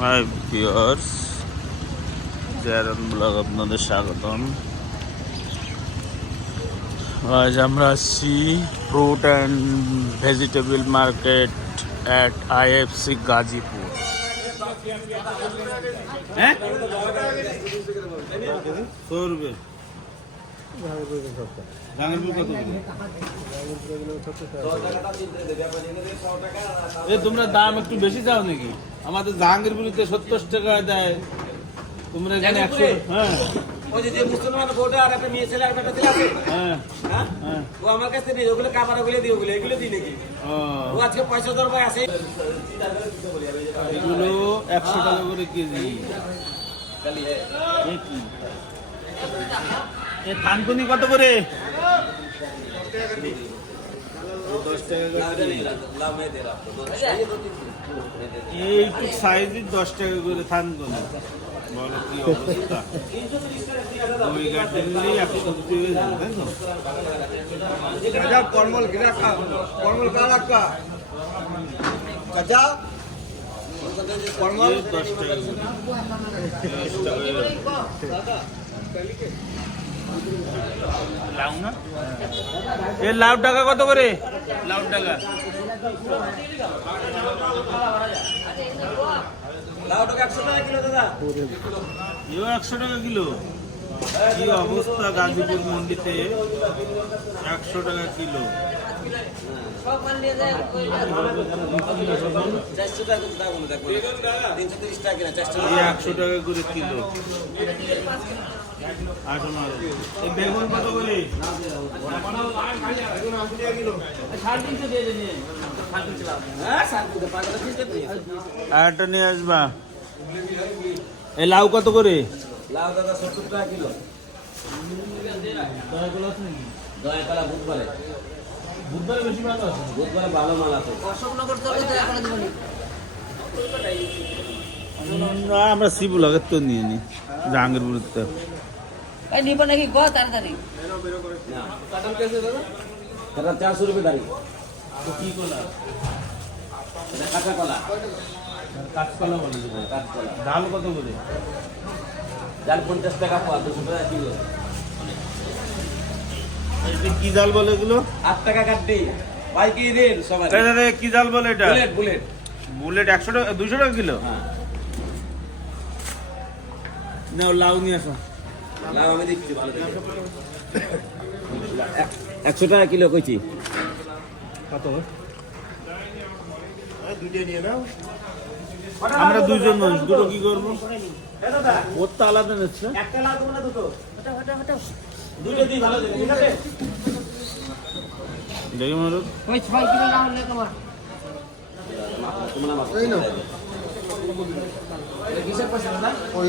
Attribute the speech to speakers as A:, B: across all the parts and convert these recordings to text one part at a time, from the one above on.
A: Hi viewers জেরন blog আপনাদের স্বাগতম। আজ আমরা আসছি fruit and vegetable market at IFC Gazipur. হ্যাঁ? এ তোমরা দাম একটু বেশি চাও নাকি? আমাদের জাহাঙ্গীরপুরিতে সত্তর টাকা দেয়। তোমরা এখানে একশো হ্যাঁ।
B: ওই যে মুসলমান বউটা আর একটা মেয়ে ছেলে আর একটা ছেলে আছে?
A: হ্যাঁ
B: হ্যাঁ?
A: হ্যাঁ।
B: ও আমার কাছে নেই ওগুলো ওগুলো এগুলো দিই নাকি?
A: ও।
B: ও আজকে পয়সা আছে।
A: এগুলো একশো টাকা করে কেজি। এ থানকুনি কত করে? করে সাইজের দশ টাকা করে থানকুনি। বলো কি অবস্থা? ওই গাড়ি নিলেই একশো সত্তর হয়ে যাবে তাই তো?
B: গজা কর্মল গিরা খা কর্মল কা লাগা গজা কর্মল।
A: দশ টাকা দশ টাকা লাউ না? এ লাউ টাকা কত করে? লাউ টাকা।
B: লাউ টাকা একশো টাকা কিলো দাদা।
A: টাকা কিলো? কি অবস্থা গাজীপুর মন্ডিতে একশো টাকা কিলো।
B: চারশো টাকা কিন্তু দাম তিনশো তিরিশ টাকা কিনা চারশো
A: এই একশো টাকা করে কিলো। বেগুন কত করে?
B: হ্যাঁ
A: নিয়ে আসবা। এই লাউ কত করে?
B: লাউ দাদা সত্তর টাকা কিলো। দয়া বুধবারে।
A: বুধবারে বেশি ভালো আছে।
B: বুধবারে ভালো মাল আছে।
A: না আমরা শিবু লাগার তো নিয়ে নি। জাহাঙ্গীরপুরের তো
C: নিব নাকি? গো তাড়াতাড়ি।
B: না কাটাল কেসে দাদা চারশো রুপয়ে দাঁড়ি।
A: কি কলা
B: কাঁচা কলা
A: কাঁচকলা। বলে
B: কাঁচকলা
A: ডাল কত করে?
B: ডাল পঞ্চাশ টাকা পাওয়া দুশো টাকা কিলো।
A: কি জাল বলে এগুলো?
B: আট টাকা কাটটি বাইকে রেল সবাই।
A: কি জাল বলে এটা?
B: Bullet bullet.
A: বুলেট একশো টাকা দুশো টাকা কিলো?
B: হ্যাঁ।
A: নাও লাউ নিয়ে আসো।
B: লাভ আমি দিচ্ছি ভালো একশো টাকা কিলো কইছি।
A: কত আমরা দুইজন মানুষ দুটো কি করব? ওর তো আলাদা নিচ্ছে।
B: একটা লাভ তোমরা দুটো? দুটো দিই ভালো দেখে ঠিক আছে?
A: দেখে মারো
C: ওই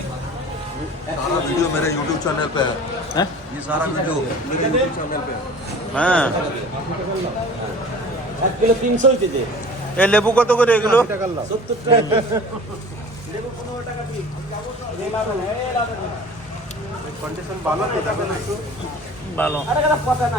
D: सारा वीडियो मेरे YouTube चैनल पे है
A: হ্যাঁ
D: ये सारा वीडियो मेरे YouTube चैनल पे है
A: হ্যাঁ
B: এক কিলো তিনশো হইতেছে
A: এ লেবু কত করে এগুলো
B: সত্তর টাকা লেবু পনেরো টাকা পিস এই লাভ নেই, এই লাভ নেই।
A: ভালো
B: আরে কথা কথা না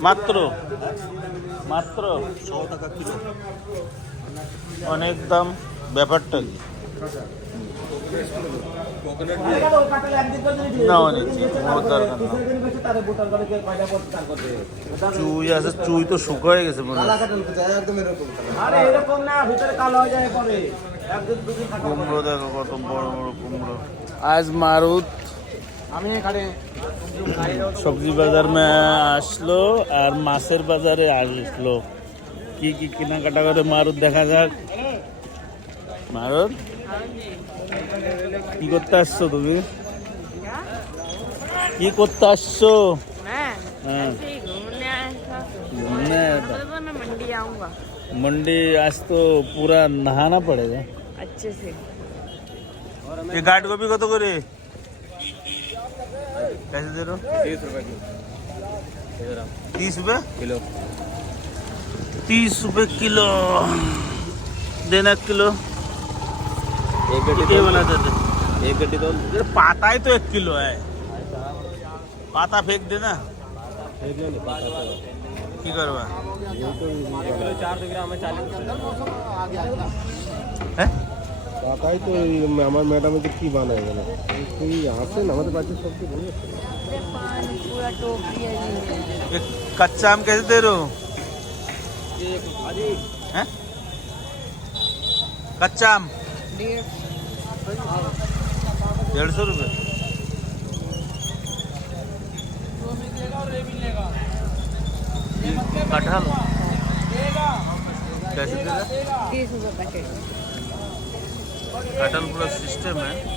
A: মাত্র মাত্র অনেক দাম ব্যাপারটা কি? চুই আছে চুই তো শুকায় গেছে কুমড়ো দেখো কত বড় বড় কুমড়ো। আজ মারুত সবজি বাজার মে আসলো আর মাছের বাজারে আসলো কি কি কেনাকাটা করে মারুত দেখা যাক মারুত কি করতে আসছো তুমি কি করতে আসছো
E: मैं
A: हाँ।
E: ऐसे ही घूमने आया था
A: घूमने आया था
E: तो मैं मंडी आऊंगा
A: मंडी आज तो पूरा नहाना पड़ेगा
E: अच्छे से
A: ये गाट गोभी कत करे कैसे दे रहे हो।
B: तीस रुपए की
A: तीस रुपए?
B: किलो।
A: तीस रुपए किलो। देना एक किलो
B: एक
A: ये वाला दे दे।
B: एक गड्डी तो
A: पाता ही तो एक किलो है। पाता फेंक देना की करवा?
B: चार सौ ग्राम है चालीस
A: है
F: তাই তো এই আমার ম্যাডামে তো কি বানায় গেল তুই আসেন আমাদের বাড়িতে সব কিছু বলে
E: अरे पानी पूरा टोपी है जी
A: ये कच्चा आम कैसे दे रहे हो हैं कच्चा आम
E: डेढ़
A: डेढ़ सौ रुपये कटहल कैसे दे रहा
E: तीस रुपये पैकेट
A: कटहल पूरा सिस्टम है